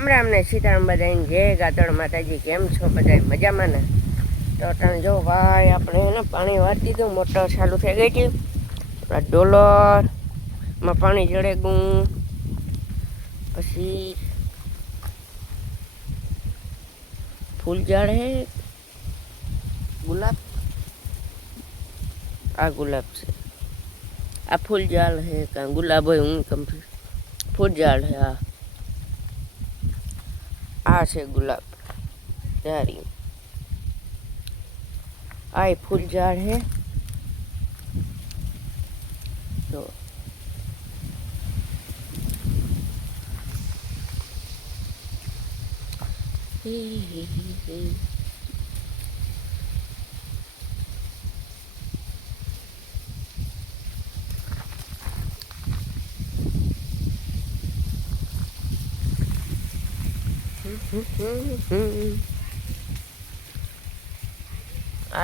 રામ રામ ને સીતારામ બધાને જય ગાતળ માતાજી, કેમ છો બધા મજામાં ને? તો તમે જો ભાઈ, આપણે એને પાણી વાળી દીધું, મોટર ચાલુ થઈ ગઈ હતી. આપણા ડોલરમાં પાણી જડે ગું પછી ફૂલ ઝાડ હે ગુલાબ? આ ગુલાબ છે. આ ફૂલ ઝાડ હે કાં ગુલાબ હોય હું કમ્પ્લીટ ફૂલ ઝાડ હે. આ આ છે ગુલાબ. ધારી. આ એ ફૂલ ઝાડ હે. જો હે હે હી. આ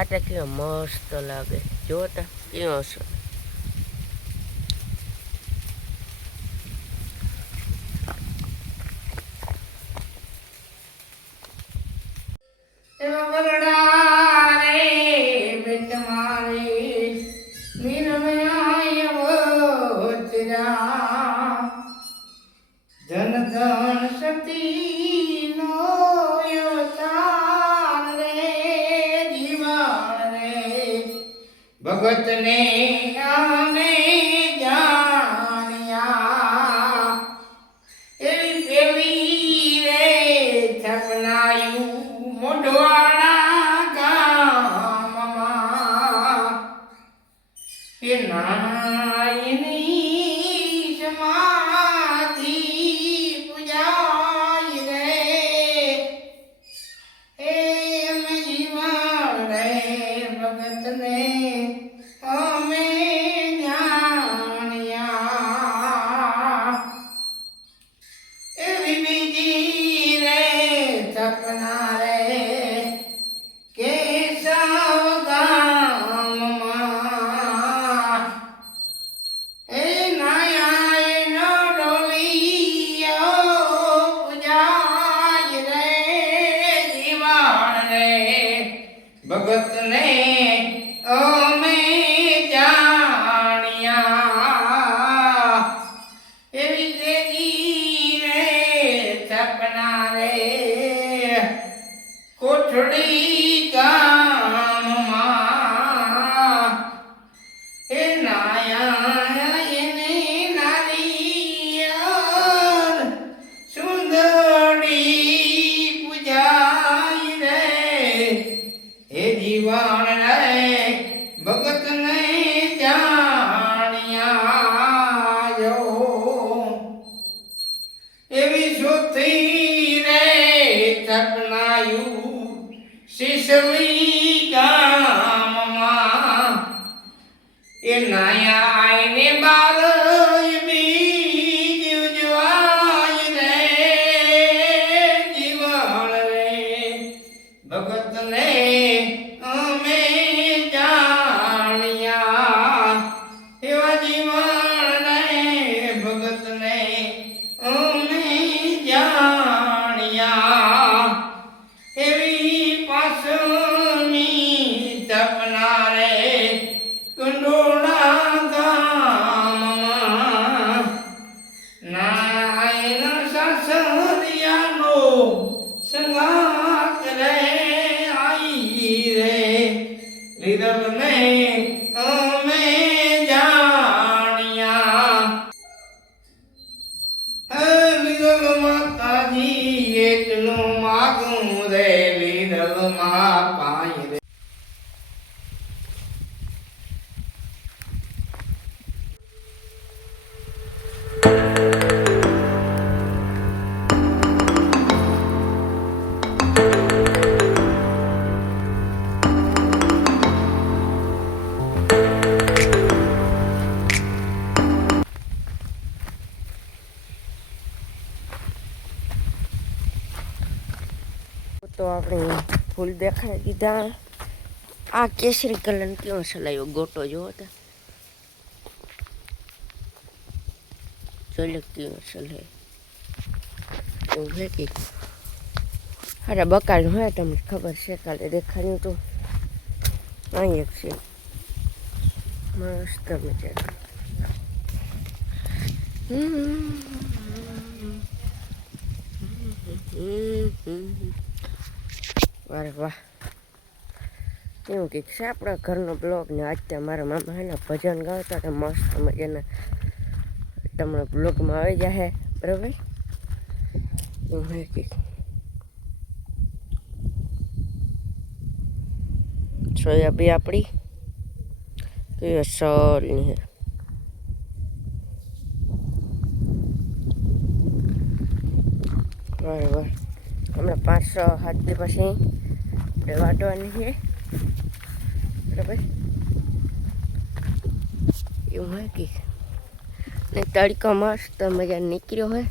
તો કેવો મસ્ત લાગે. જોતા કેવો છે. વચરા ધન ધન ભગત ને અમે જાણ્યા. એવી પેલી રે થપનાયું મોઢવાડા ગામમાં. એ નારાયણની સમાધિ પૂજાય રે. એમ જીવન રે ભગતને રે કોઠડી એ સાસરિયાનો સંગાત રે આઈ રે. લીધલને અમે જાણ્યા. હે લીધલ માતાજી, એટલું માગું રે લીધલમાં पाई રે. તો આપણે ફૂલ દેખાડી દીધા. આ કેસરી કલર કેવો સલાયો ગોટો જોવો તો. જોઈ કેવો સલાય એવું છે કે? અરે બકાલ હોય તમને ખબર છે કાલે દેખાડ્યું તો. અહીં એક છે. મસ્ત મજા વારે વાહ. એવું કંઈક છે આપણા ઘરનો બ્લોગ ને અત્યારે મારા મામા એને ભજન ગાવતા હતા મસ્ત મજાના. તમને બ્લોગમાં આવી જાય બરાબર? એવું કંઈક. સોયાબી આપણી. કયો અસલની હે. બરાબર હમણાં પાંચસો સાત દી પછી આપણે વાટવાની છે બરાબર? એવું હોય કે? ને તડકો મસ્ત મજા નીકળ્યો હોય.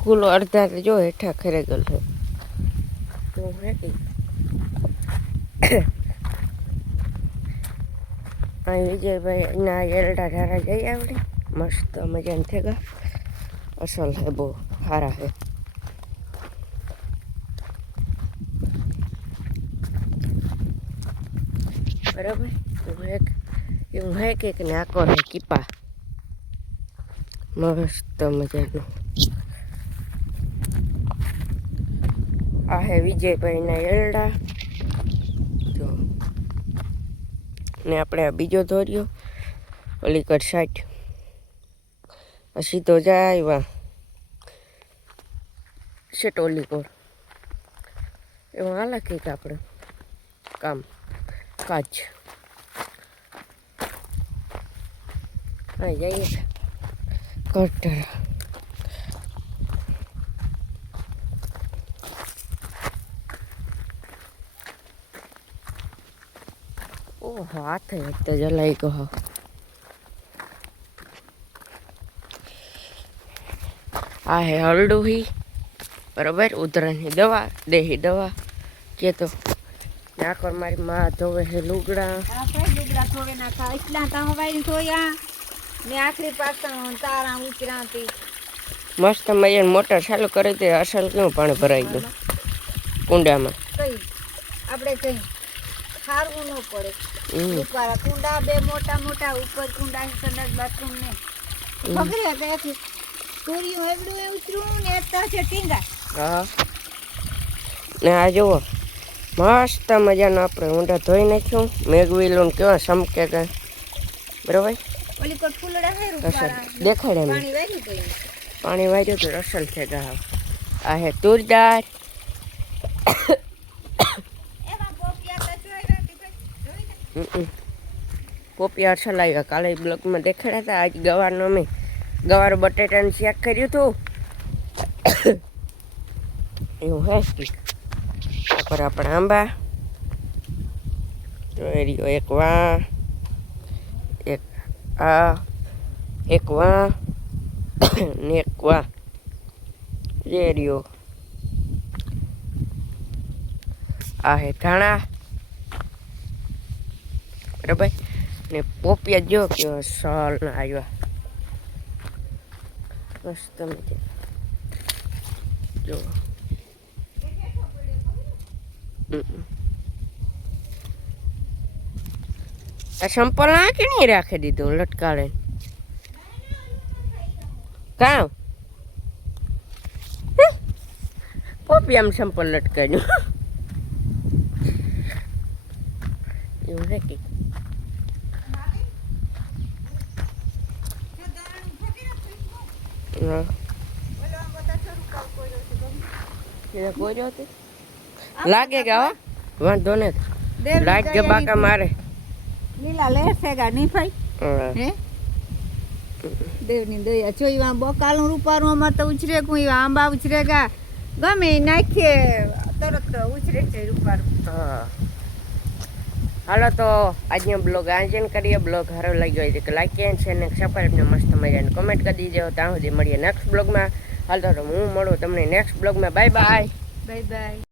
કુલો અડધા જો હેઠા ખરે ગયેલ છે તો હે કે? અહીં વિજયભાઈ ના એરડા ધારા જઈ આવડે. મસ્ત મજાને થેગા અસલ હે બહુ સારા હે. બરાબર? એવું હે કે- એવું હે કે નાકો હે કીપા? મસ્ત મજાનું. આ હે વિજયભાઈના એરડા જો ને આપણે આ બીજો દોર્યો. અલીગઢ સાઈડ. તો સીધો જાય છે શેટોલીકોર એવું લખી કે આપણે કામ. કાચ હા, જઈએ. કટર ઓહો હાથે તો જલાઈ ગયો આ હે હલડું હી બરોબર ઉધરણની દવા દેહી દવા કે તો નાકોર મારી માં ધોવે હે લુગડા ડુગરા થોડે નાખા એટલા તા હવાઈ થોયા ને આખરી પાસા તારા ઉતરાતી મસ્ત મયન મોટર ચાલુ કરી દે અસલ કેવું પાણી ભરાઈ ગયું કુંડામાં કઈ આપણે કઈ ખારવું ન પડે. ઉપર કુંડા બે મોટા મોટા ઉપર કુંડા સંડાસ બાથરૂમ ને. પકડ્યા ત્યાંથી સૂર્યું એવડું એ ઉતરું ને એક છે ટીંગા. હા. ને આ જુઓ મસ્ત મજાનો આપણે ઊંડા ધોઈ નાખ્યું. મેઘવીલું કેવા સમકે કે. બરોબર? ઓલી કોઈ ફૂલડા હે અસલ દેખાડે પાણી વાગી પાણી વાર્યું તો રસલ છે ગા આ હે તુરદાર એમાં પોપિયા તો જોઈ નથી ભાઈ જોઈ ને હમ. પોપિયા છલાવ્યા કાલે બ્લોકમાં દેખાડ્યા હતા. આજ ગવારનો અમે ગવાર બટેટાનું શાક કર્યું હતું. એવું હે? પર આપણે આંબા. રહ્યો એક વા, એક આ, એક વા ને એક વા. રેડિયો આ હે ધાણા. બરાબર? ને પોપિયા જો કે સાલ ના આવ્યા મસ્ત મજા જો હમ. આ સંપલ ના કે નહીં રાખી દીધું લટકાળે કામ પોપિયામાં સંપલ લટકાડ્યું એવું છે કે હા ઓલો આમ બધા શરૂ કામ કર્યો છે ગમે. એને કોર્યો તે લાગે કે હા? વાંધો ને. લાઈટ કે બાકા મારે. લીલા છે ગા નહીં ભાઈ હા. દેવની દયા. જો આ બકાલું રૂપારું અમાર તો ઉછરે કોઈ આંબા ઉછરે ગા. ગમે નાખીએ તરત ઉછરે છે રૂપારું. હા. હાલો તો આજનો બ્લોગ આયોજન કરીએ. બ્લોગ સારો લાગ્યો હોય તો લાઈક છે ને સબસ્ક્રાઈબ ને મસ્ત મજાને કમેન્ટ કરી દીજો. ત્યાં સુધી મળીએ નેક્સ્ટ બ્લોગમાં. હાલ તો હું મળું તમને નેક્સ્ટ બ્લોગમાં. Bye bye bye bye